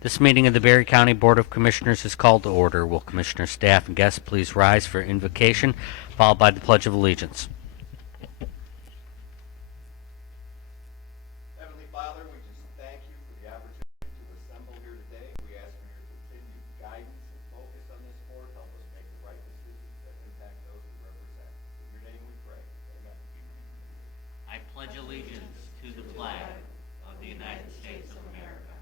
This meeting of the Berry County Board of Commissioners is called to order. Will Commissioner, staff, and guests please rise for invocation, followed by the Pledge of Allegiance. Heavenly Father, we just thank you for the opportunity to assemble here today. We ask for your continued guidance and focus on this board. Help us make the right decisions that impact those we represent. In your name we pray. Amen. I pledge allegiance to the flag of the United States of America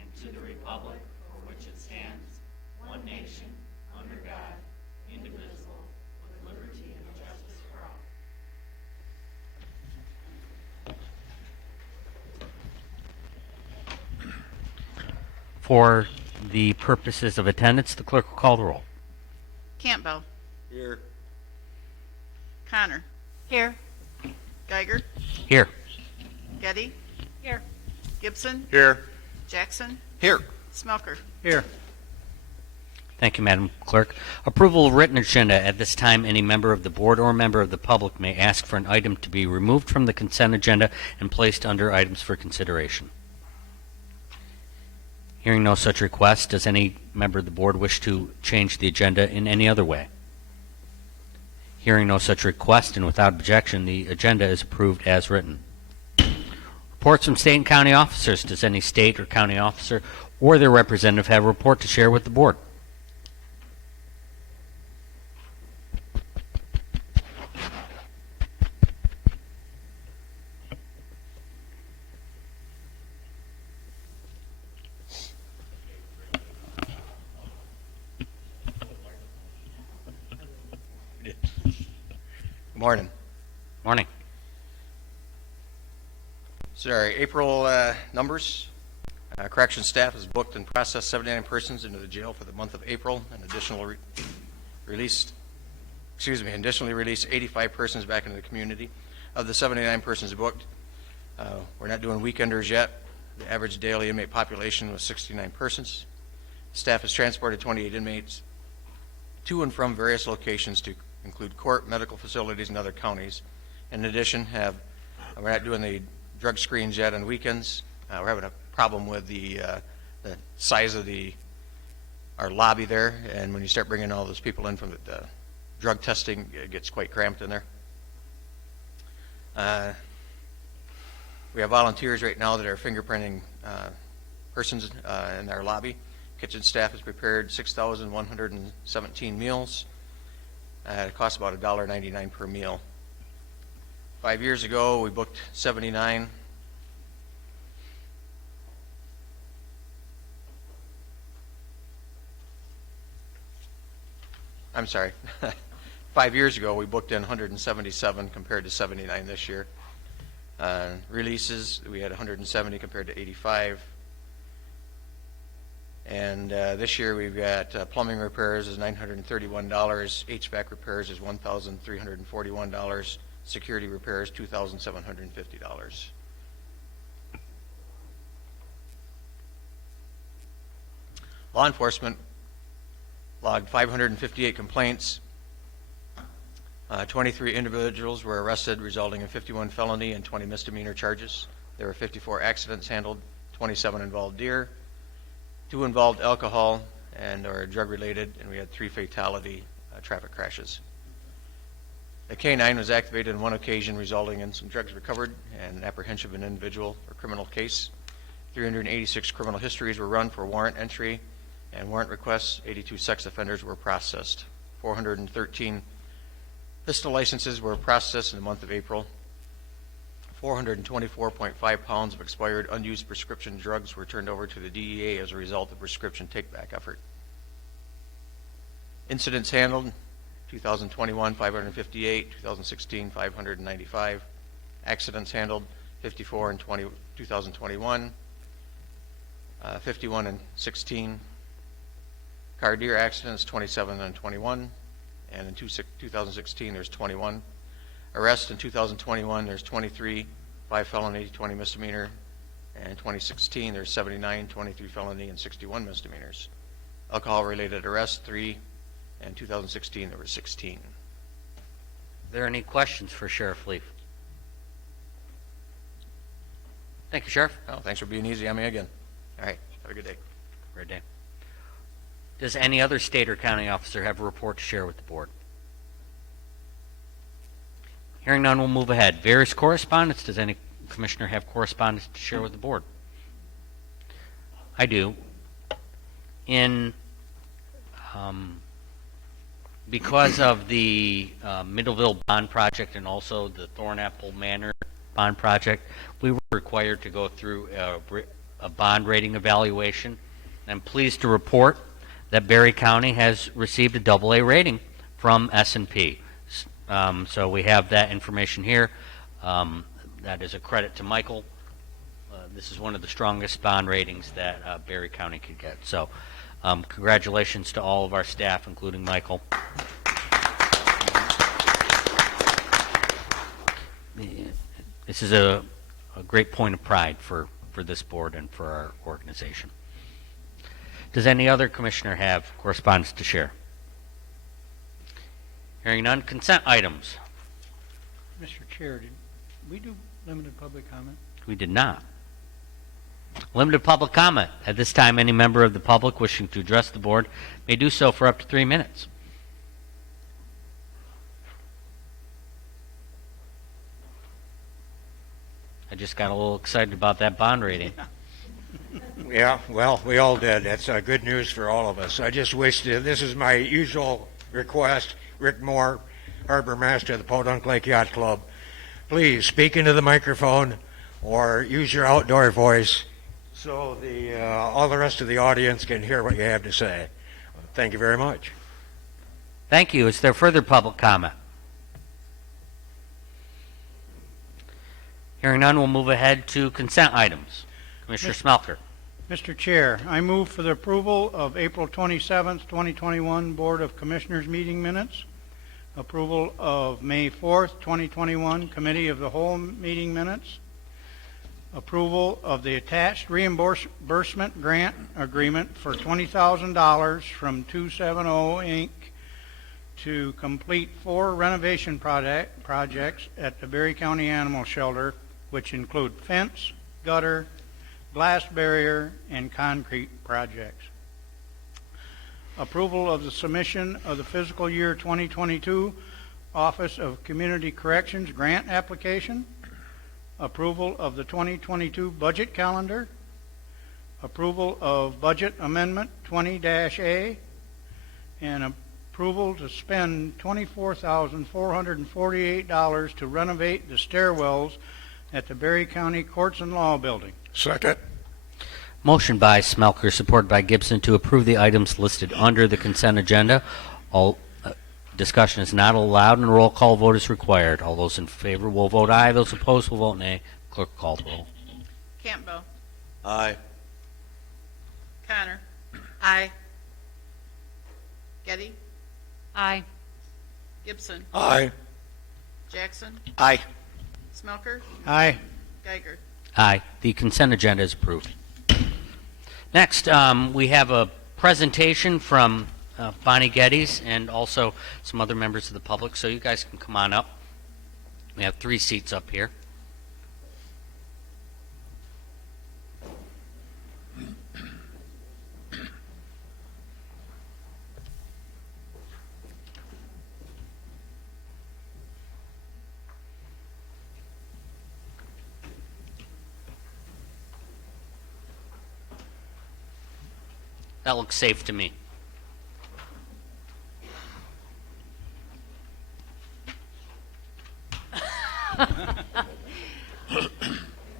and to the republic for which it stands, one nation, under God, indivisible, with liberty and justice for all. For the purposes of attendance, the clerk will call the roll. Campbell. Here. Connor. Here. Geiger. Here. Getty. Here. Gibson. Here. Jackson. Here. Smelker. Here. Thank you, Madam Clerk. Approval of written agenda. At this time, any member of the board or member of the public may ask for an item to be removed from the consent agenda and placed under items for consideration. Hearing no such request, does any member of the board wish to change the agenda in any other way? Hearing no such request and without objection, the agenda is approved as written. Reports from state and county officers. Does any state or county officer or their representative have a report to share with the board? Good morning. Morning. So our April numbers. Corrections staff has booked and processed 79 persons into the jail for the month of April, and additionally released 85 persons back into the community. Of the 79 persons booked, we're not doing weekenders yet. The average daily inmate population was 69 persons. Staff has transported 28 inmates to and from various locations to include court, medical facilities, and other counties. In addition, we're not doing the drug screens yet on weekends. We're having a problem with the size of our lobby there, and when you start bringing all those people in from the drug testing, it gets quite cramped in there. We have volunteers right now that are fingerprinting persons in our lobby. Kitchen staff has prepared 6,117 meals. It costs about $1.99 per meal. 5 years ago, we booked 79. I'm sorry. 5 years ago, we booked in 177 compared to 79 this year. Releases, we had 170 compared to 85. And this year we've got plumbing repairs is $931, HVAC repairs is $1,341, security repairs $2,750. Law enforcement logged 558 complaints. 23 individuals were arrested, resulting in 51 felony and 20 misdemeanor charges. There were 54 accidents handled, 27 involved deer, 2 involved alcohol and or drug related, and we had 3 fatality traffic crashes. A K-9 was activated on 1 occasion, resulting in some drugs recovered and an apprehension of an individual or criminal case. 386 criminal histories were run for warrant entry and warrant requests. 82 sex offenders were processed. 413 pistol licenses were processed in the month of April. 424.5 pounds of expired unused prescription drugs were turned over to the DEA as a result of prescription take-back effort. Incidents handled, 2021, 558, 2016, 595. Accidents handled, 54 in 2021, 51 and 16. Car deer accidents, 27 and 21. And in 2016, there's 21. Arrests in 2021, there's 23, 5 felony, 20 misdemeanor. And in 2016, there's 79, 23 felony, and 61 misdemeanors. Alcohol-related arrests, 3. And in 2016, there were 16. Are there any questions for Sheriff Leaf? Thank you, Sheriff. Oh, thanks for being easy on me again. All right, have a good day. for a day. Does any other state or county officer have a report to share with the board? Hearing none, we'll move ahead. Various correspondence. Does any commissioner have correspondence to share with the board? I do. Because of the Middleville bond project and also the Thornapple Manor bond project, we were required to go through a bond rating evaluation. I'm pleased to report that Berry County has received a AA rating from S&P. So we have that information here. That is a credit to Michael. This is one of the strongest bond ratings that Berry County could get. So congratulations to all of our staff, including Michael. This is a great point of pride for this board and for our organization. Does any other commissioner have correspondence to share? Hearing none, consent items. Mr. Chair, did we do limited public comment? We did not. Limited public comment. At this time, any member of the public wishing to address the board may do so for up to 3 minutes. I just got a little excited about that bond rating. Yeah, well, we all did. That's good news for all of us. I just wish this is my usual request. Rick Moore, Harbor Master of the Podunk Lake Yacht Club. Please speak into the microphone or use your outdoor voice so all the rest of the audience can hear what you have to say. Thank you very much. Thank you. Is there further public comment? Hearing none, we'll move ahead to consent items. Commissioner Smelker. Mr. Chair, I move for the approval of April 27th, 2021 Board of Commissioners meeting minutes, approval of May 4th, 2021 Committee of the Whole meeting minutes, approval of the attached reimbursement grant agreement for $20,000 from 270 Inc. to complete 4 renovation projects at the Berry County Animal Shelter, which include fence, gutter, glass barrier, and concrete projects. Approval of the submission of the fiscal year 2022 Office of Community Corrections grant application. Approval of the 2022 budget calendar. Approval of budget amendment 20-A. And approval to spend $24,448 to renovate the stairwells at the Berry County Courts and Law Building. Second. Motion by Smelker, supported by Gibson, to approve the items listed under the consent agenda. All discussion is not allowed and a roll call vote is required. All those in favor will vote aye. Those opposed will vote nay. Clerk call the roll. Campbell. Aye. Connor. Aye. Getty. Aye. Gibson. Aye. Jackson. Aye. Smelker. Aye. Geiger. Aye. The consent agenda is approved. Next, we have a presentation from Bonnie Geddes and also some other members of the public, so you guys can come on up. We have 3 seats up here. That looks safe to me.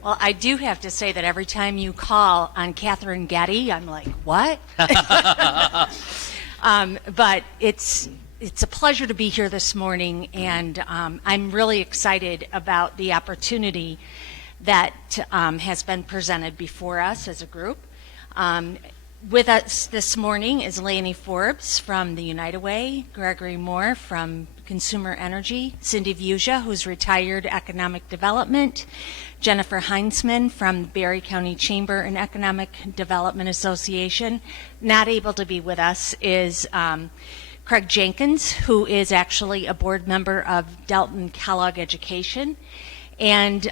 Well, I do have to say that every time you call on Catherine Getty, I'm like, what? But it's a pleasure to be here this morning, and I'm really excited about the opportunity that has been presented before us as a group. With us this morning is Laney Forbes from the United Way, Gregory Moore from Consumer Energy, Cindy Vuja, who's retired Economic Development, Jennifer Heinzman from Berry County Chamber and Economic Development Association. Not able to be with us is Craig Jenkins, who is actually a board member of Delton Kellogg Education, and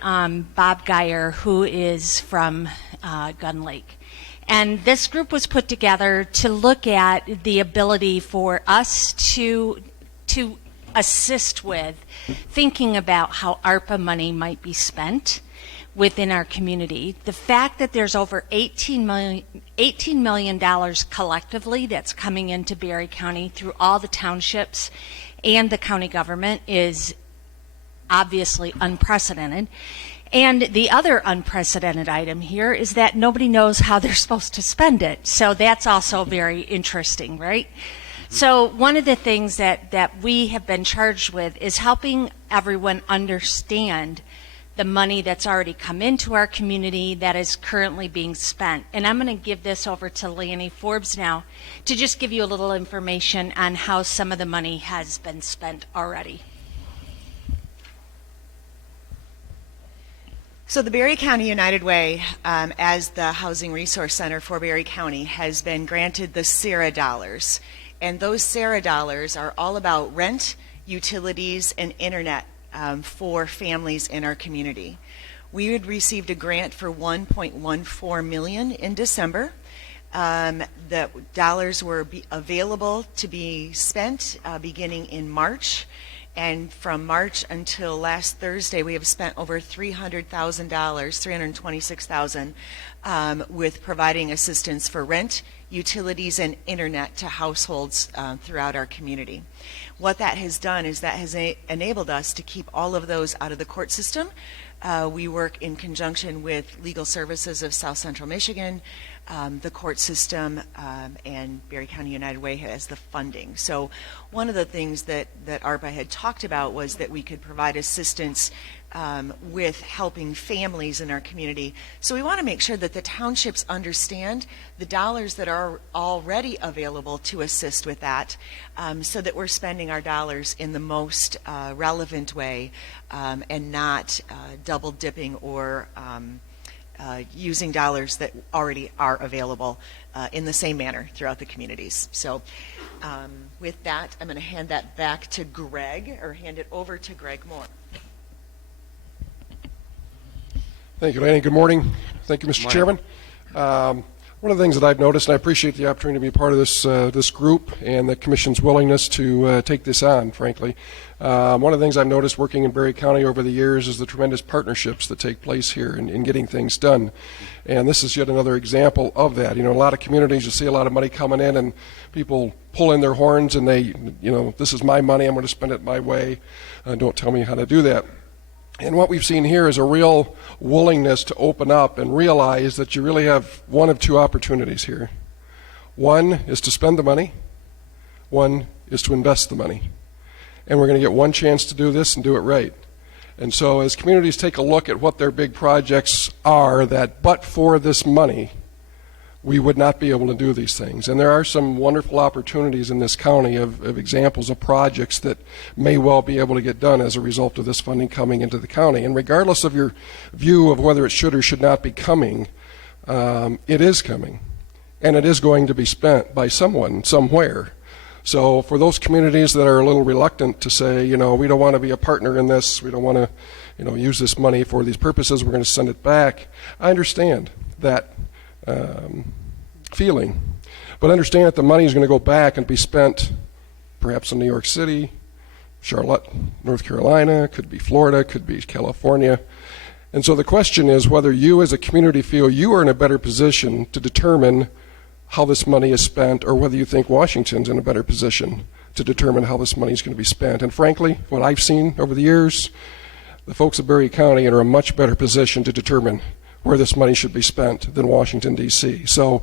Bob Geyer, who is from Gun Lake. And this group was put together to look at the ability for us to assist with thinking about how ARPA money might be spent within our community. The fact that there's over $18 million collectively that's coming into Berry County through all the townships and the county government is obviously unprecedented. And the other unprecedented item here is that nobody knows how they're supposed to spend it. So that's also very interesting, right? So one of the things that we have been charged with is helping everyone understand the money that's already come into our community that is currently being spent. And I'm going to give this over to Lanny Forbes now to just give you a little information on how some of the money has been spent already. So the Berry County United Way, as the Housing Resource Center for Berry County, has been granted the SARA dollars. And those SARA dollars are all about rent, utilities, and internet for families in our community. We had received a grant for $1.14 million in December. The dollars were available to be spent beginning in March. And from March until last Thursday, we have spent over $300,000, $326,000, with providing assistance for rent, utilities, and internet to households throughout our community. What that has done is that has enabled us to keep all of those out of the court system. We work in conjunction with Legal Services of South Central Michigan, the court system, and Berry County United Way has the funding. So one of the things that ARPA had talked about was that we could provide assistance with helping families in our community. So we want to make sure that the townships understand the dollars that are already available to assist with that, so that we're spending our dollars in the most relevant way, and not double dipping or using dollars that already are available in the same manner throughout the communities. So with that, I'm going to hand that back to Greg, or hand it over to Greg Moore. Thank you, Lanny. Good morning. Thank you, Mr. Chairman. One of the things that I've noticed, and I appreciate the opportunity to be part of this group and the Commission's willingness to take this on, frankly. One of the things I've noticed working in Berry County over the years is the tremendous partnerships that take place here in getting things done. And this is yet another example of that. You know, a lot of communities, you see a lot of money coming in and people pull in their horns and they, you know, this is my money, I'm going to spend it my way. Don't tell me how to do that. And what we've seen here is a real willingness to open up and realize that you really have one of two opportunities here. One is to spend the money. One is to invest the money. And we're going to get one chance to do this and do it right. And so as communities take a look at what their big projects are, that but for this money, we would not be able to do these things. And there are some wonderful opportunities in this county of examples of projects that may well be able to get done as a result of this funding coming into the county. And regardless of your view of whether it should or should not be coming, it is coming. And it is going to be spent by someone, somewhere. So for those communities that are a little reluctant to say, you know, we don't want to be a partner in this, we don't want to, you know, use this money for these purposes, we're going to send it back, I understand that feeling. But understand that the money is going to go back and be spent perhaps in New York City, Charlotte, North Carolina, could be Florida, could be California. And so the question is whether you as a community feel you are in a better position to determine how this money is spent, or whether you think Washington's in a better position to determine how this money is going to be spent. And frankly, what I've seen over the years, the folks of Berry County are in a much better position to determine where this money should be spent than Washington, D.C. So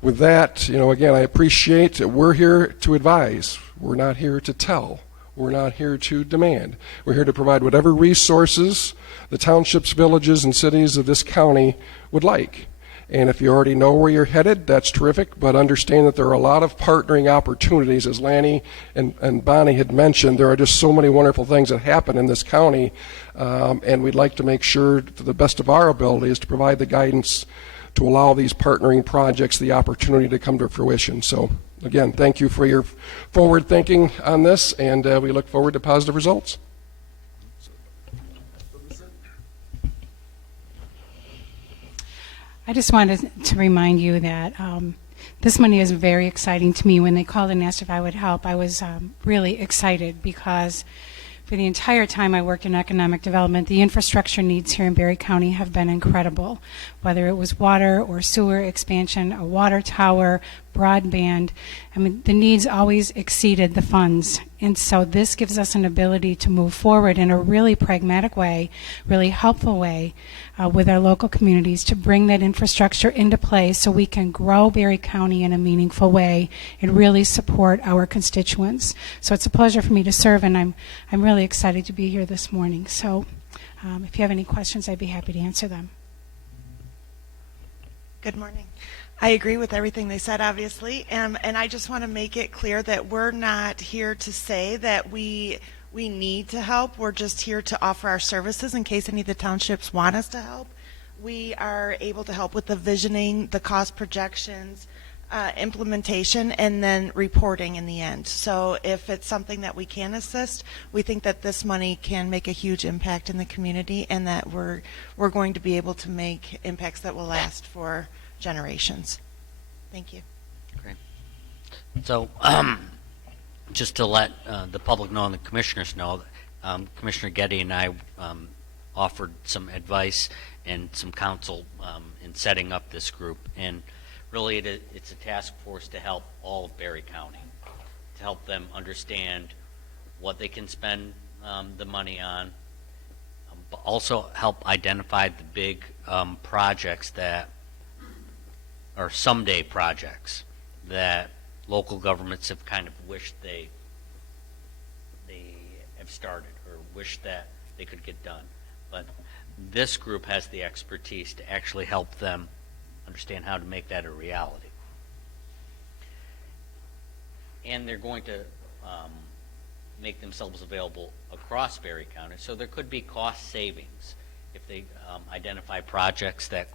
with that, you know, again, I appreciate that we're here to advise. We're not here to tell. We're not here to demand. We're here to provide whatever resources the townships, villages, and cities of this county would like. And if you already know where you're headed, that's terrific, but understand that there are a lot of partnering opportunities. As Lanny and Bonnie had mentioned, there are just so many wonderful things that happen in this county, and we'd like to make sure, to the best of our abilities, to provide the guidance to allow these partnering projects the opportunity to come to fruition. So, again, thank you for your forward thinking on this, and we look forward to positive results. I just wanted to remind you that this money is very exciting to me. When they called and asked if I would help, I was really excited because for the entire time I worked in economic development, the infrastructure needs here in Berry County have been incredible. Whether it was water or sewer expansion, a water tower, broadband, I mean, the needs always exceeded the funds. And so this gives us an ability to move forward in a really pragmatic way, really helpful way with our local communities to bring that infrastructure into play so we can grow Berry County in a meaningful way and really support our constituents. So it's a pleasure for me to serve, and I'm really excited to be here this morning. So if you have any questions, I'd be happy to answer them. Good morning. I agree with everything they said, obviously, and I just want to make it clear that we're not here to say that we need to help. We're just here to offer our services in case any of the townships want us to help. We are able to help with the visioning, the cost projections, implementation, and then reporting in the end. So if it's something that we can assist, we think that this money can make a huge impact in the community, and that we're going to be able to make impacts that will last for generations. Thank you. Great. So, just to let the public know and the commissioners know, Commissioner Getty and I offered some advice and some counsel in setting up this group. And really, it's a task force to help all of Berry County, to help them understand what they can spend the money on, but also help identify the big projects that are someday projects that local governments have kind of wished they have started or wished that they could get done. But this group has the expertise to actually help them understand how to make that a reality. And they're going to make themselves available across Berry County, so there could be cost savings if they identify projects that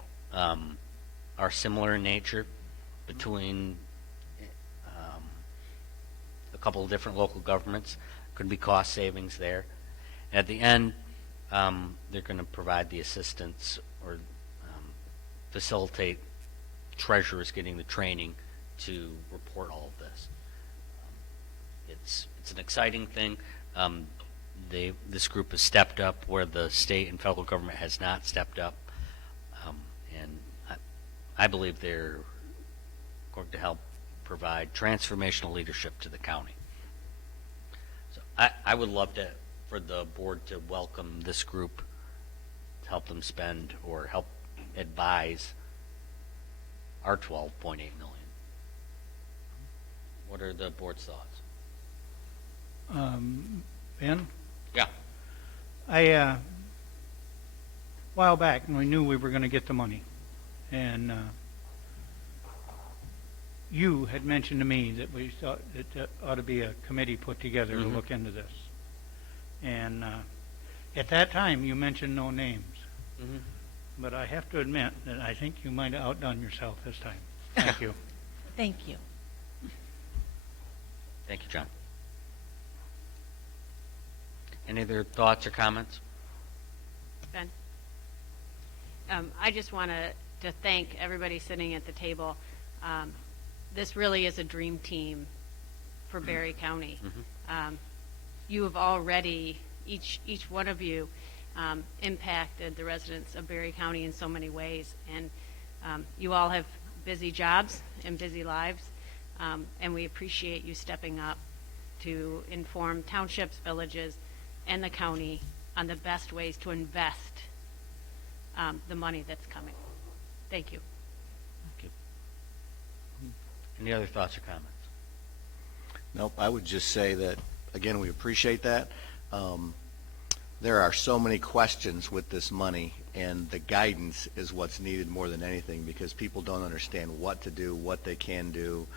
are similar in nature between a couple of different local governments. Could be cost savings there. At the end, they're going to provide the assistance or facilitate treasurers getting the training to report all of this. It's an exciting thing. This group has stepped up where the state and federal government has not stepped up, and I believe they're going to help provide transformational leadership to the county. So I would love for the board to welcome this group to help them spend or help advise our $12.8 million. What are the board's thoughts? Ben? Yeah. A while back, when we knew we were going to get the money, and you had mentioned to me that we thought that there ought to be a committee put together to look into this. And at that time, you mentioned no names. But I have to admit that I think you might have outdone yourself this time. Thank you. Thank you. Thank you, John. Any other thoughts or comments? Ben? I just want to thank everybody sitting at the table. This really is a dream team for Berry County. You have already, each one of you, impacted the residents of Berry County in so many ways. And you all have busy jobs and busy lives, and we appreciate you stepping up to inform townships, villages, and the county on the best ways to invest the money that's coming. Thank you. Thank you. Any other thoughts or comments? Nope, I would just say that, again, we appreciate that. There are so many questions with this money, and the guidance is what's needed more than anything, because people don't understand what to do, what they can do,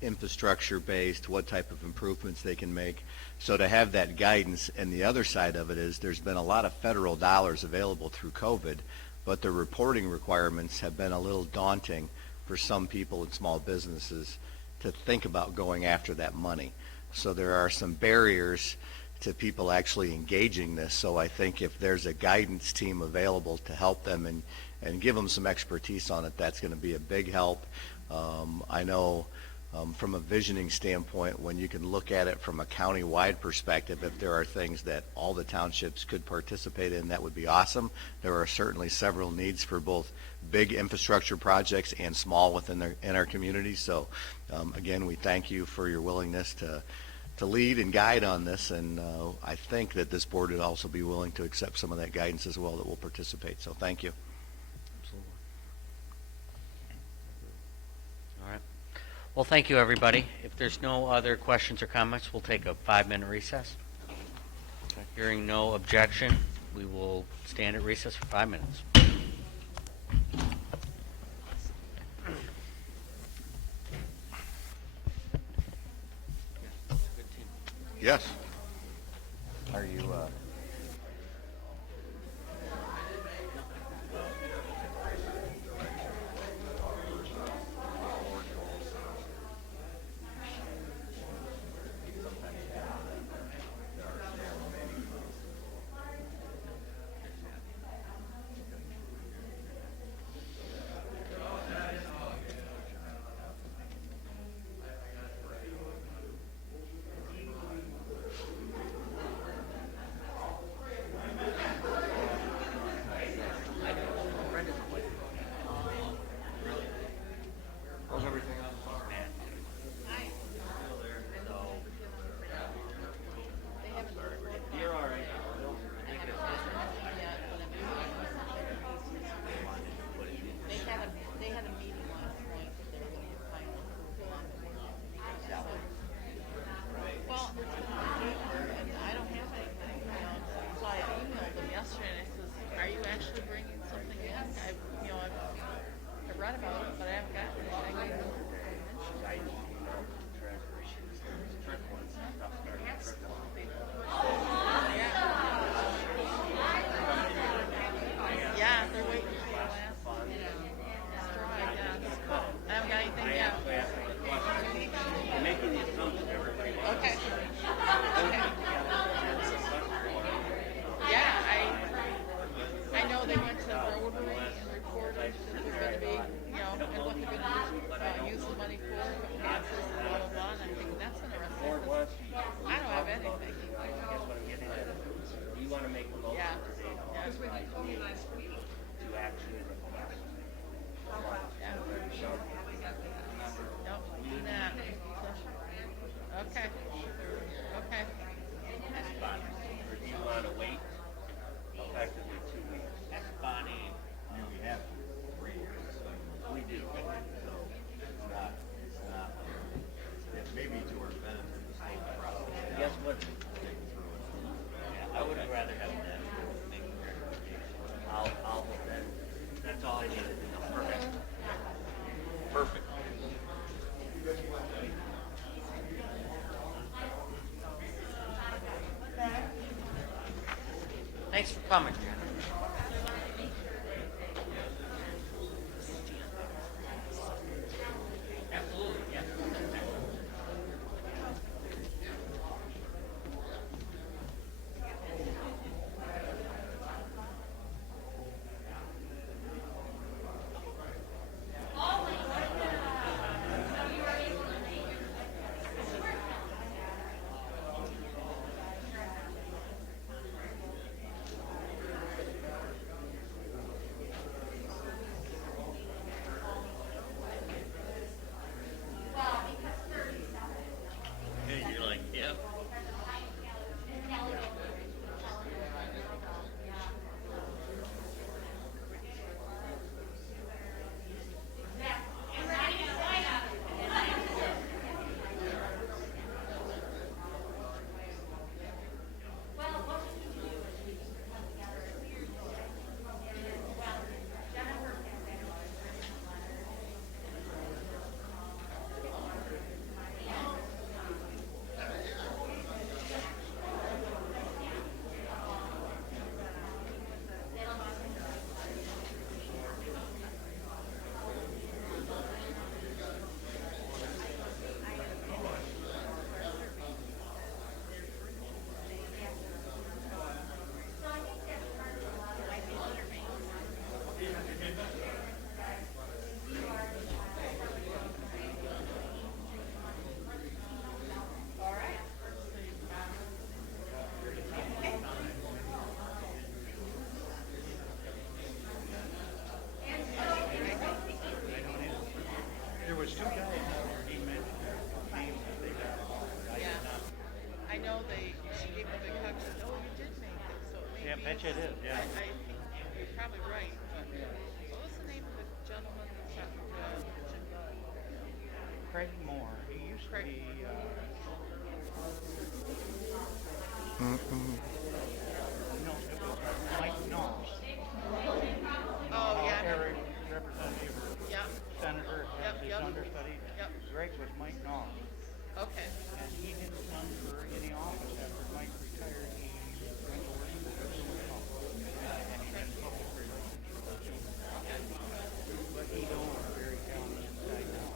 infrastructure-based, what type of improvements they can make. So to have that guidance, and the other side of it is there's been a lot of federal dollars available through COVID, but the reporting requirements have been a little daunting for some people and small businesses to think about going after that money. So there are some barriers to people actually engaging this. So I think if there's a guidance team available to help them and give them some expertise on it, that's going to be a big help. I know from a visioning standpoint, when you can look at it from a county-wide perspective, if there are things that all the townships could participate in, that would be awesome. There are certainly several needs for both big infrastructure projects and small in our community. So again, we thank you for your willingness to lead and guide on this, and I think that this board would also be willing to accept some of that guidance as well, that will participate. So thank you. All right. Well, thank you, everybody. If there's no other questions or comments, we'll take a 5-minute recess. Hearing no objection, we will stand at recess for 5 minutes. Yes. Are you? Thanks for coming. was two guys there, he mentioned their names that they got involved. I did Yeah. not. I know she gave a big hug, said, oh, you did make it, so maybe. Yeah, bet you did, yeah. I think you're probably right, but what was the name of the gentleman that's at Craig Moore, he used to Craig be, Moore. no, it was Mike Knopf. Oh, yeah. Area representative or Yep, senator, Yep, his yep. understudy. Yep. Greg was Mike Knopf. okay. And he didn't run for any office after Mike retired. He went to work for the Government Office. And he did public relations for the But he knows Berry County inside now.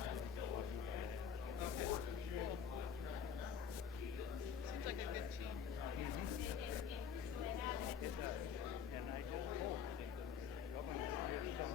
Okay, cool. Seems like a good team. It does. And I just hope that the government gives some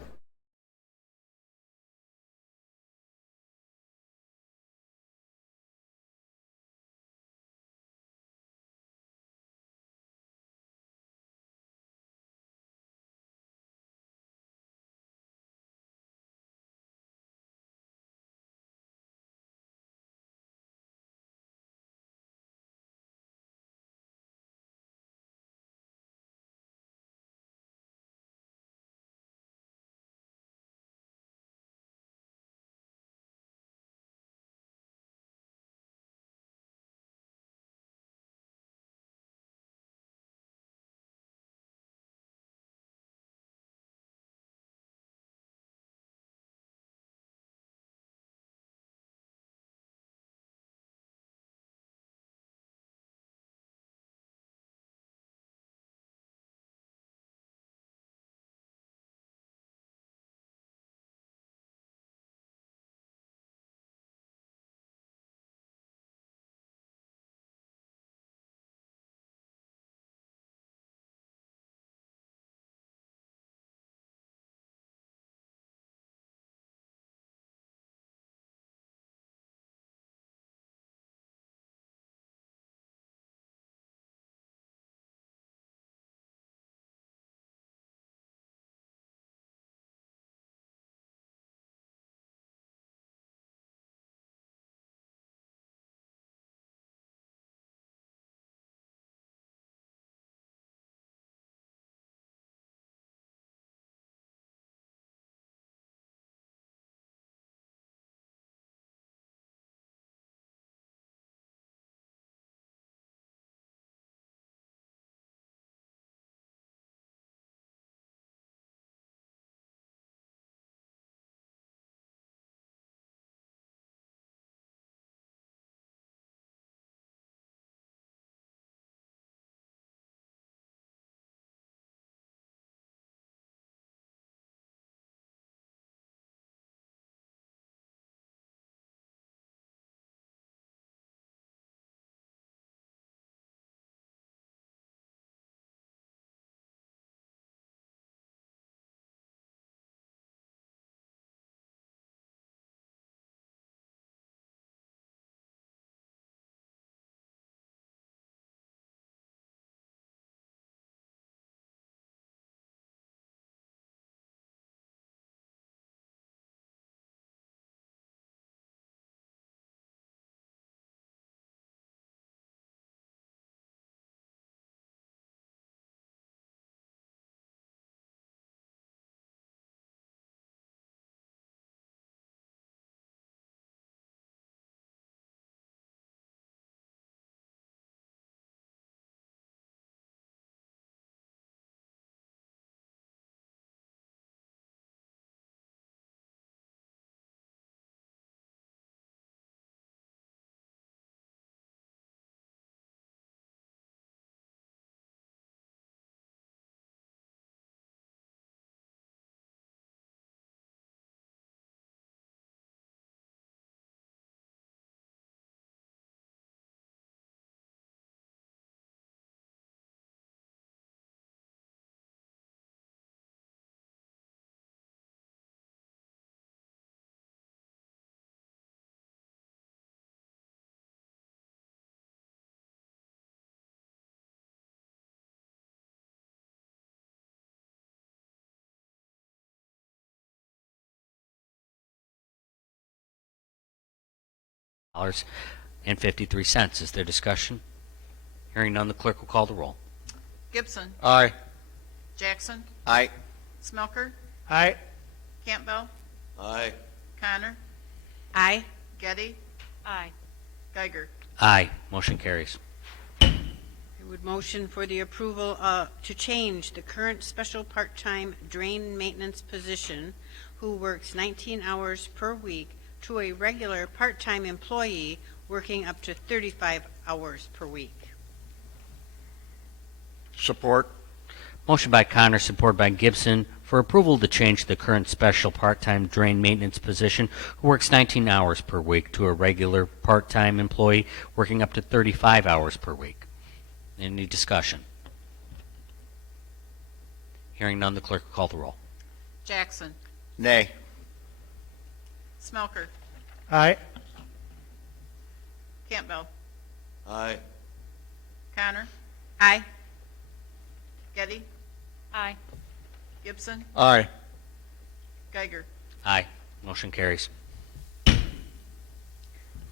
$1,000.53. Is there discussion? Hearing none, the clerk will call the roll. Gibson. Aye. Jackson. Aye. Smelker. Aye. Campbell. Aye. Connor. Aye. Getty. Aye. Geiger. Aye. Motion carries. I would motion for the approval to change the current special part-time drain maintenance position who works 19 hours per week to a regular part-time employee working up to 35 hours per week. Support. Motion by Connor, supported by Gibson, for approval to change the current special part-time drain maintenance position who works 19 hours per week to a regular part-time employee working up to 35 hours per week. Any discussion? Hearing none, the clerk will call the roll. Jackson. Nay. Smelker. Aye. Campbell. Aye. Connor. Aye. Getty. Aye. Gibson. Aye. Geiger. Aye. Motion carries.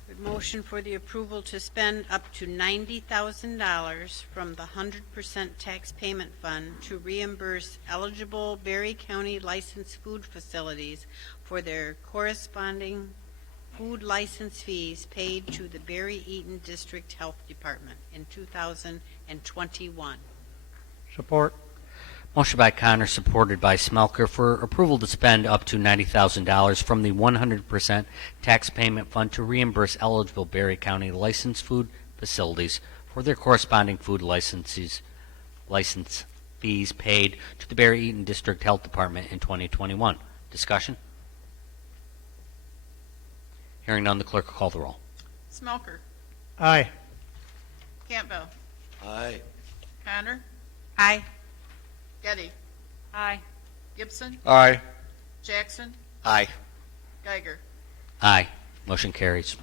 Would motion for the approval to spend up to $90,000 from the 100% tax payment fund to reimburse eligible Berry County licensed food facilities for their corresponding food license fees paid to the Berry Eaton District Health Department in 2021. Support. Motion by Connor, supported by Smelker, for approval to spend up to $90,000 from the 100% tax payment fund to reimburse eligible Berry County licensed food facilities for their corresponding food license fees paid to the Berry Eaton District Health Department in 2021. Discussion? Hearing none, the clerk will call the roll. Smelker. Aye. Campbell. Aye. Connor. Aye. Getty. Aye. Gibson. Aye. Jackson. Aye. Geiger. Aye. Motion carries.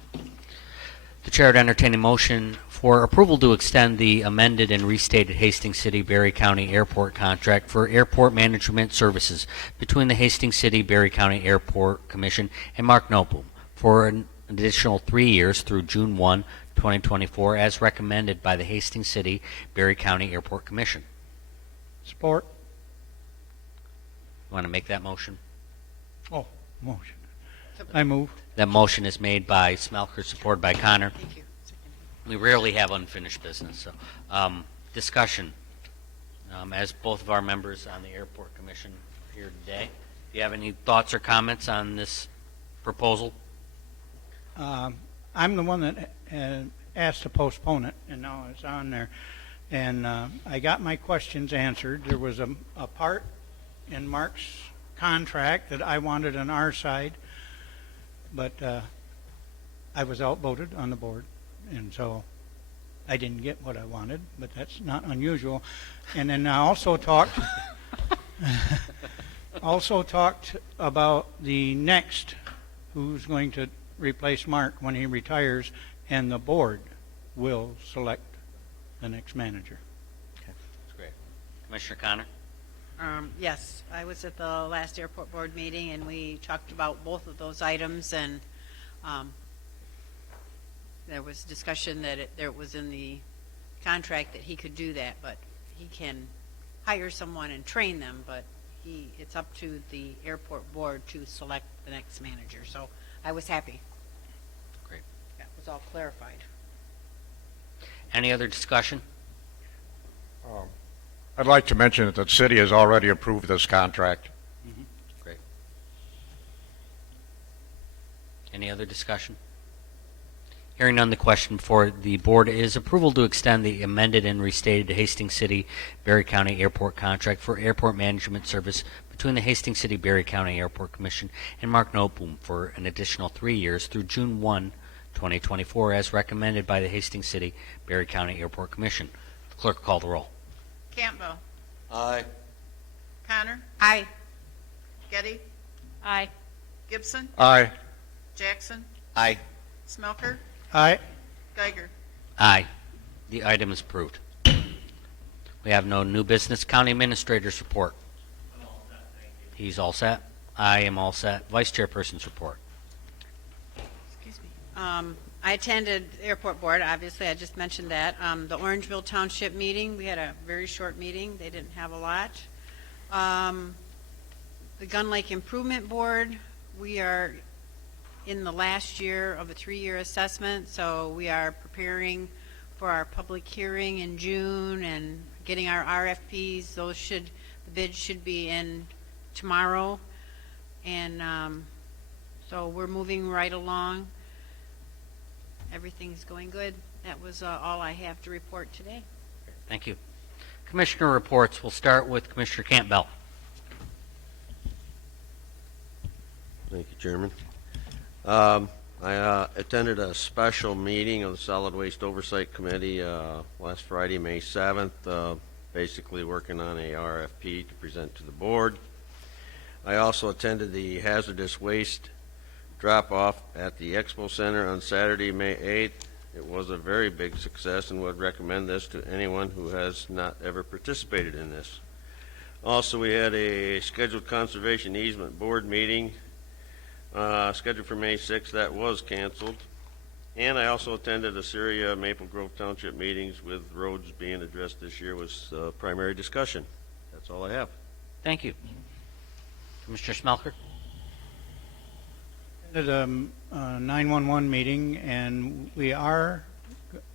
The chair would entertain a motion for approval to extend the amended and restated Hastings City Berry County Airport contract for airport management services between the Hastings City Berry County Airport Commission and Mark Nopel for an additional 3 years through June 1, 2024, as recommended by the Hastings City Berry County Airport Commission. Support. You want to make that motion? Oh, motion. I move. That motion is made by Smelker, supported by Connor. Thank you. We rarely have unfinished business, so discussion. As both of our members on the Airport Commission are here today, do you have any thoughts or comments on this proposal? I'm the one that asked to postpone it, and now it's on there. And I got my questions answered. There was a part in Mark's contract that I wanted on our side, but I was outvoted on the board, and so I didn't get what I wanted, but that's not unusual. And then I also talked about the next, who's going to replace Mark when he retires, and the board will select the next manager. That's great. Commissioner Connor? Yes, I was at the last airport board meeting, and we talked about both of those items, and there was discussion that there was in the contract that he could do that, but he can hire someone and train them, but it's up to the airport board to select the next manager. So I was happy. Great. That was all clarified. Any other discussion? I'd like to mention that the city has already approved this contract. Great. Any other discussion? Hearing none, the question before the board is approval to extend the amended and restated Hastings City Berry County Airport contract for airport management service between the Hastings City Berry County Airport Commission and Mark Nopel for an additional 3 years through June 1, 2024, as recommended by the Hastings City Berry County Airport Commission. The clerk will call the roll. Campbell. Aye. Connor. Aye. Getty. Aye. Gibson. Aye. Jackson. Aye. Smelker. Aye. Geiger. Aye. The item is approved. We have no new business. County Administrator's report. He's all set. I am all set. Vice Chairperson's report. Excuse me. I attended the airport board, obviously, I just mentioned that. The Orangeville Township meeting, we had a very short meeting, they didn't have a lot. The Gun Lake Improvement Board, we are in the last year of a 3-year assessment, so we are preparing for our public hearing in June and getting our RFPs. The bids should be in tomorrow. And so we're moving right along. Everything's going good. That was all I have to report today. Thank you. Commissioner reports. We'll start with Commissioner Campbell. Thank you, Chairman. I attended a special meeting of the Solid Waste Oversight Committee last Friday, May 7th, basically working on a RFP to present to the board. I also attended the hazardous waste drop-off at the Expo Center on Saturday, May 8th. It was a very big success and would recommend this to anyone who has not ever participated in this. Also, we had a scheduled conservation easement board meeting scheduled for May 6th. That was canceled. And I also attended a series of Maple Grove Township meetings with roads being addressed this year was primary discussion. That's all I have. Thank you. Commissioner Smelker. At a 911 meeting, and we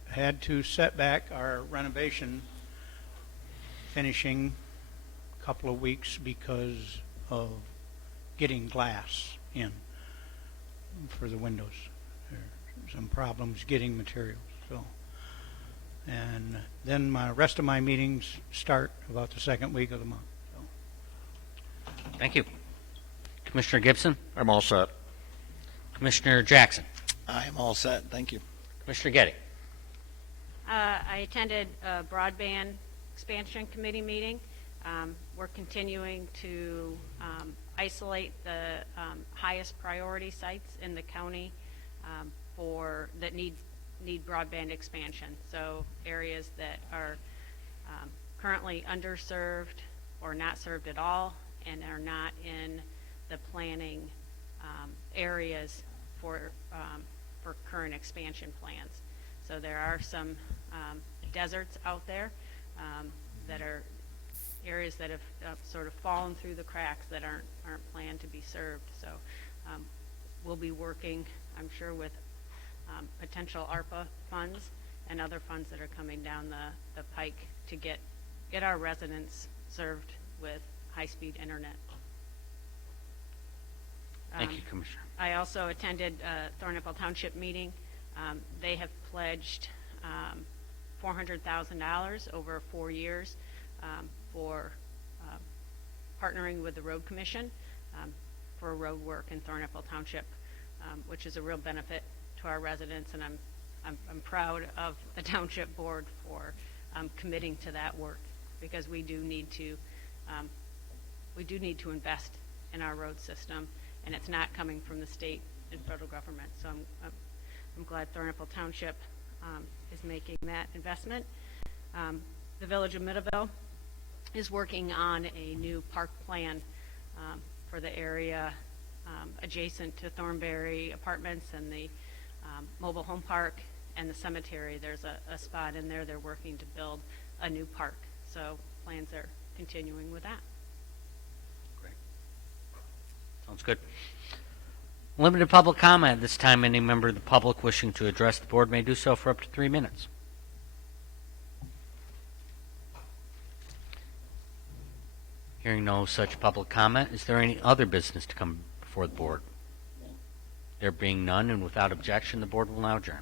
had to set back our renovation finishing a couple of weeks because of getting glass in for the windows. There are some problems getting materials. So, and then my rest of my meetings start about the second week of the month. So. Thank you. Commissioner Gibson. I'm all set. Commissioner Jackson. I am all set. Thank you. Commissioner Getty. I attended a broadband expansion committee meeting. We're continuing to isolate the highest priority sites in the county that need broadband expansion. So areas that are currently underserved or not served at all and are not in the planning areas for current expansion plans. So there are some deserts out there that are areas that have sort of fallen through the cracks that aren't planned to be served. So we'll be working, I'm sure, with potential ARPA funds and other funds that are coming down the pike to get our residents served with high-speed internet. Thank you, Commissioner. I also attended Thornapple Township meeting. They have pledged $400,000 over 4 years for partnering with the Road Commission for road work in Thornapple Township, which is a real benefit to our residents, and I'm proud of the Township Board for committing to that work, because we do need to invest in our road system, and it's not coming from the state and federal government. So I'm glad Thornapple Township is making that investment. The Village of Middleville is working on a new park plan for the area adjacent to Thornberry Apartments and the mobile home park and the cemetery. There's a spot in there they're working to build a new park. So plans are continuing with that. Great. Sounds good. Limited public comment. This time, any member of the public wishing to address the board may do so for up to 3 minutes. Hearing no such public comment, is there any other business to come before the board? There being none and without objection, the board will now adjourn.